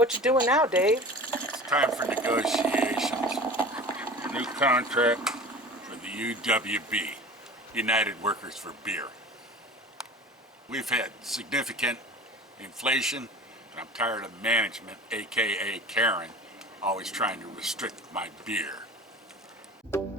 What you doing now, Dave? It's time for negotiations. A new contract for the UWB, United Workers for Beer. We've had significant inflation, and I'm tired of management, aka Karen, always trying to restrict my beer.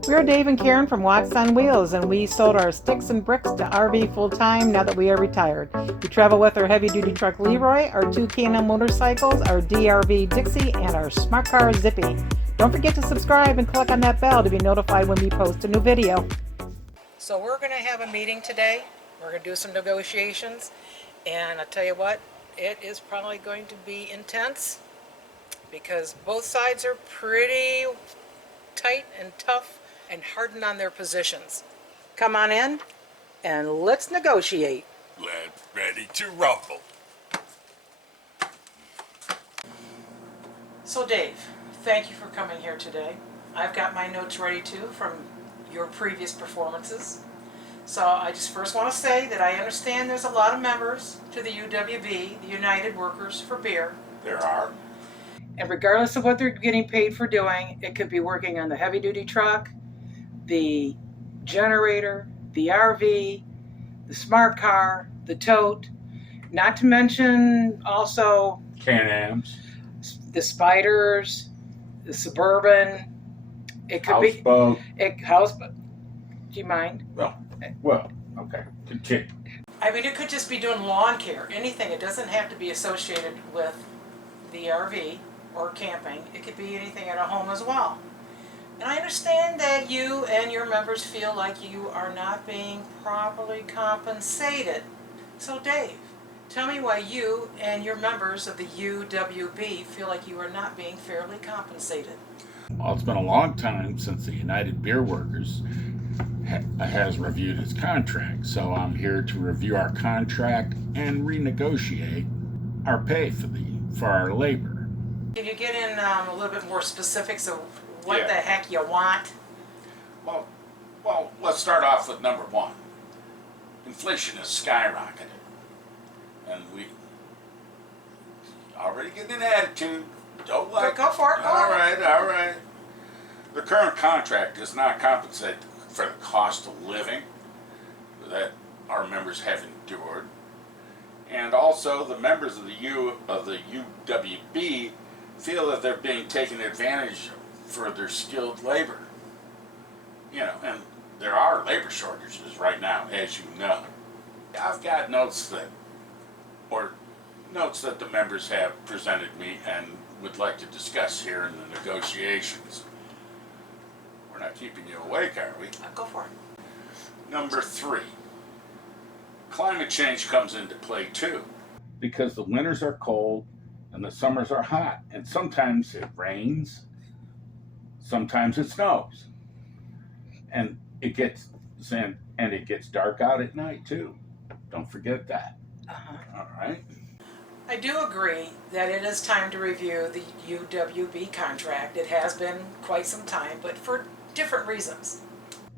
We're Dave and Karen from Watts on Wheels, and we sold our sticks and bricks to RV full-time now that we are retired. We travel with our heavy-duty truck Leroy, our two K&M motorcycles, our DRV Dixie, and our smart car Zippy. Don't forget to subscribe and click on that bell to be notified when we post a new video. So we're going to have a meeting today. We're going to do some negotiations, and I'll tell you what, it is probably going to be intense because both sides are pretty tight and tough and hardened on their positions. Come on in and let's negotiate. Let's ready to rumble. So Dave, thank you for coming here today. I've got my notes ready too from your previous performances. So I just first want to say that I understand there's a lot of members to the UWB, the United Workers for Beer. There are. And regardless of what they're getting paid for doing, it could be working on the heavy-duty truck, the generator, the RV, the smart car, the tote, not to mention also Can-Ams. the spiders, the Suburban. It could Houseboat. Houseboat. Do you mind? Well, okay. Continue. I mean, it could just be doing lawn care, anything. It doesn't have to be associated with the RV or camping. It could be anything at a home as well. And I understand that you and your members feel like you are not being properly compensated. So Dave, tell me why you and your members of the UWB feel like you are not being fairly compensated. Well, it's been a long time since the United Beer Workers has reviewed its contract, so I'm here to review our contract and renegotiate our pay for our labor. Can you get in a little bit more specifics of what Yeah. the heck you want? Well, let's start off with number one. Inflation has skyrocketed, and we already getting an attitude. Don't like. Go for it. Go All ahead. right, all right. The current contract does not compensate for the cost of living that our members have endured, and also the members of the UWB feel that they're being taken advantage of for their skilled labor. You know, and there are labor shortages right now, as you know. I've got notes that the members have presented me and would like to discuss here in the negotiations. We're not keeping you awake, are we? Go for it. Number three, climate change comes into play too. Because the winters are cold and the summers are hot, and sometimes it rains, sometimes it snows, and it gets dark out at night too. Don't forget that. All right. I do agree that it is time to review the UWB contract. It has been quite some time, but for different reasons.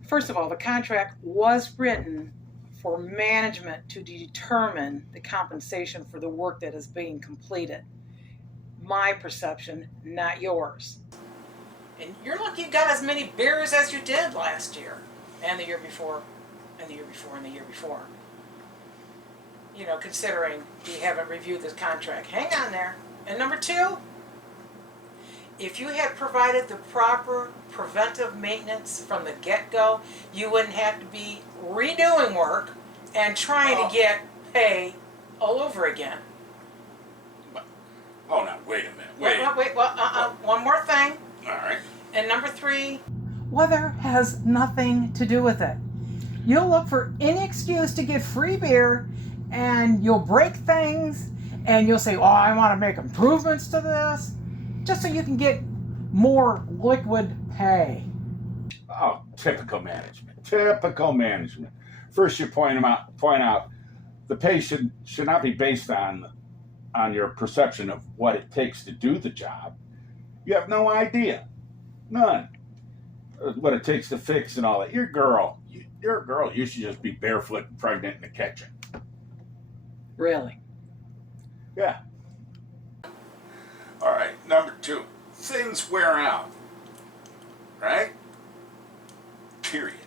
First of all, the contract was written for management to determine the compensation for the work that is being completed. My perception, not yours. And you're lucky you got as many beers as you did last year, and the year before, and the year before, and the year before. You know, considering you haven't reviewed this contract. Hang on there. And number two, if you had provided the proper preventive maintenance from the get-go, you wouldn't have to be redoing work and trying to get pay all over again. Oh, no, wait a minute. Wait, one more thing. All right. And number three, weather has nothing to do with it. You'll look for any excuse to get free beer, and you'll break things, and you'll say, oh, I want to make improvements to this, just so you can get more liquid pay. Oh, typical management. Typical management. First, you point out the pay should not be based on your perception of what it takes to do the job. You have no idea, none, what it takes to fix and all that. You're a girl. You should just be barefoot and pregnant in the kitchen. Really? Yeah. All right, number 2, things wear out, right? Period.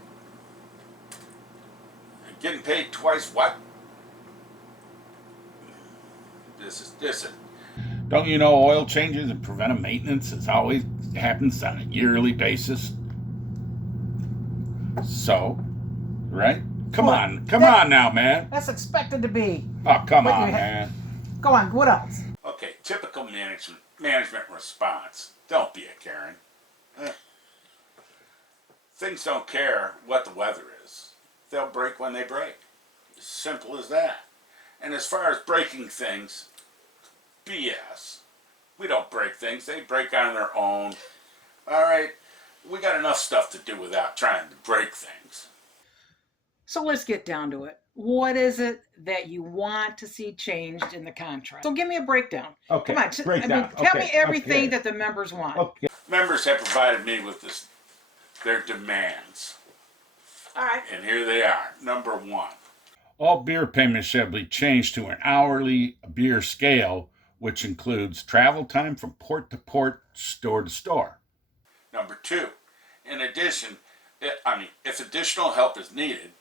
Getting paid twice what? This is. Don't you know oil changes and preventive maintenance is always happens on a yearly basis? So, right? Come on now, man. That's expected to be. Oh, come on, man. Go on, what else? Okay, typical management response. Don't be a Karen. Things don't care what the weather is. They'll break when they break. As simple as that. And as far as breaking things, BS. We don't break things. They break on their own. All right, we got enough stuff to do without trying to break things. So let's get down to it. What is it that you want to see changed in the contract? So give me a breakdown. Okay, Come on, breakdown. Tell me everything that the members want. Okay. Members have provided me with their demands. All right. And here they are. Number 1. All beer payments shall be changed to an hourly beer scale, which includes travel time from port to port, store to store. Number 2. In addition, if additional help is needed,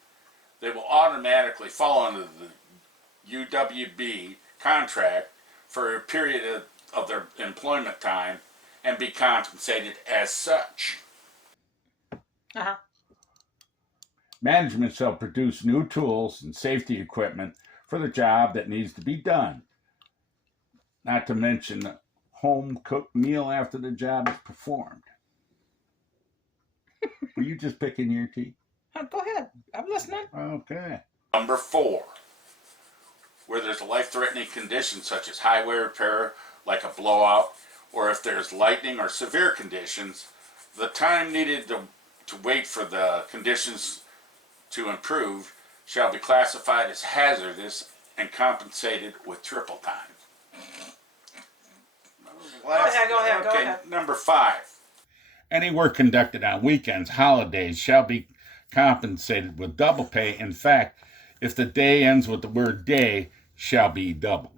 they will automatically fall under the UWB contract for a period of their employment time and be compensated as such. Uh-huh. Management shall produce new tools and safety equipment for the job that needs to be done. Not to mention a home-cooked meal after the job is performed. Were you just picking your teeth? Go ahead. I'm listening. Okay. Number 4. Where there's a life-threatening condition such as highway repair, like a blowout, or if there's lightning or severe conditions, the time needed to wait for the conditions to improve shall be classified as hazardous and compensated with triple time. Go ahead. Okay, number 5. Any work conducted on weekends, holidays shall be compensated with double pay. In fact, if the day ends with the word day, shall be double.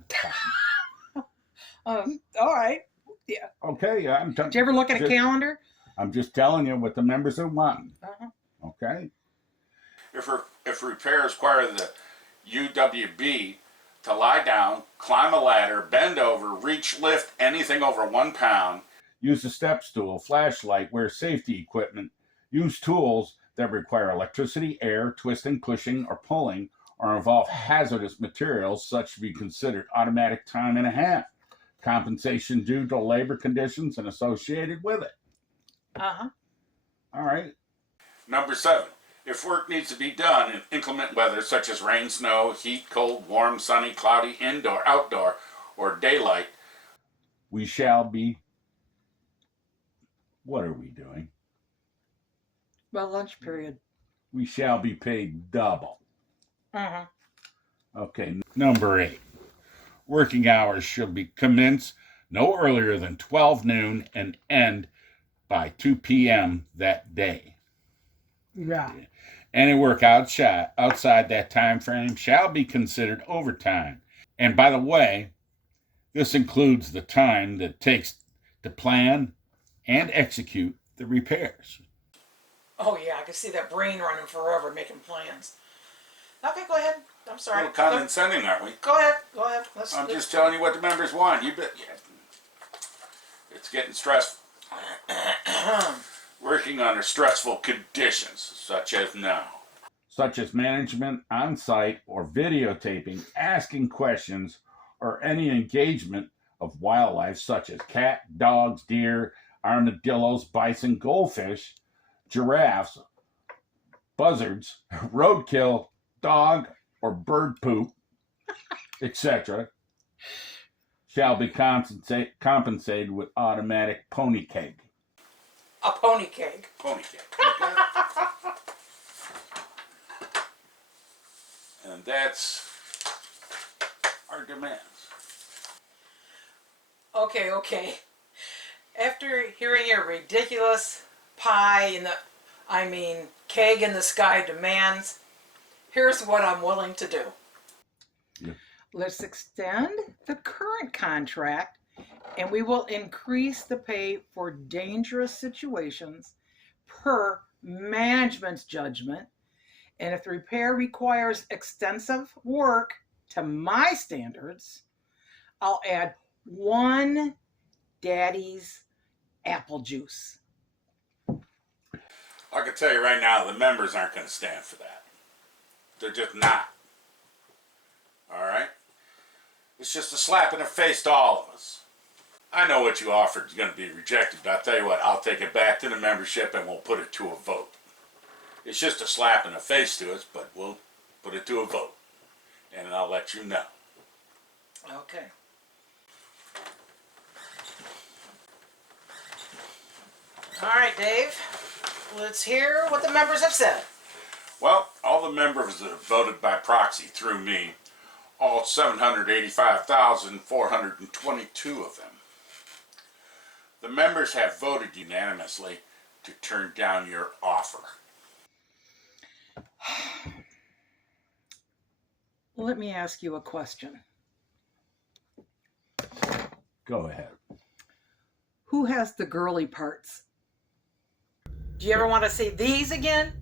All right. Yeah. Okay. Did you ever look at a calendar? I'm just telling you what the members are wanting. Uh-huh. Okay. If repairs require the UWB to lie down, climb a ladder, bend over, reach, lift anything over 1 pound, use a step stool, flashlight, wear safety equipment, use tools that require electricity, air, twisting, pushing, or pulling, or involve hazardous materials, such to be considered automatic time and a half. Compensation due to labor conditions and associated with it. Uh-huh. All right. Number 7. If work needs to be done in inclement weather, such as rain, snow, heat, cold, warm, sunny, cloudy, indoor, outdoor, or daylight, we shall be... What are we doing? Well, lunch period. We shall be paid double. Uh-huh. Okay, number 8. Working hours shall be commenced no earlier than 12 noon and end by 2 p.m. that day. Yeah. Any work outside that time frame shall be considered overtime. And by the way, this includes the time that it takes to plan and execute the repairs. Oh, yeah, I can see that brain running forever making plans. Okay, go ahead. I'm sorry. We're condescending, aren't we? Go ahead. I'm just telling you what the members want. You bet. Yeah. It's getting stressful. Working under stressful conditions, such as now. Such as management on site or videotaping, asking questions, or any engagement of wildlife such as cat, dogs, deer, armadillos, bison, goldfish, giraffes, buzzards, roadkill, dog or bird poop, etc., shall be compensated with automatic pony keg. A pony keg. Pony keg. And that's our demands. Okay. After hearing your ridiculous keg in the sky demands, here's what I'm willing to do. Yeah. Let's extend the current contract and we will increase the pay for dangerous situations per management's judgment. And if the repair requires extensive work to my standards, I'll add 1 daddy's apple juice. I can tell you right now, the members aren't going to stand for that. They're just not. Alright? It's just a slap in the face to all of us. I know what you offered is going to be rejected, but I'll tell you what, I'll take it back to the membership and we'll put it to a vote. It's just a slap in the face to us, but we'll put it to a vote. And I'll let you know. Okay. All right, Dave. Let's hear what the members have said. Well, all the members that have voted by proxy through me, all 785,422 of them. The members have voted unanimously to turn down your offer. Let me ask you a question. Go ahead. Who has the girly parts? Do you ever want to see these again?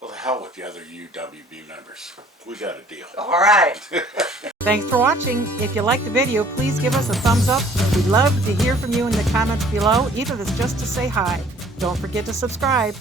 Well, the hell with the other UWB members. We got a deal. All right. Thanks for watching. If you liked the video, please give us a thumbs up. We'd love to hear from you in the comments below, even if it's just to say hi. Don't forget to subscribe.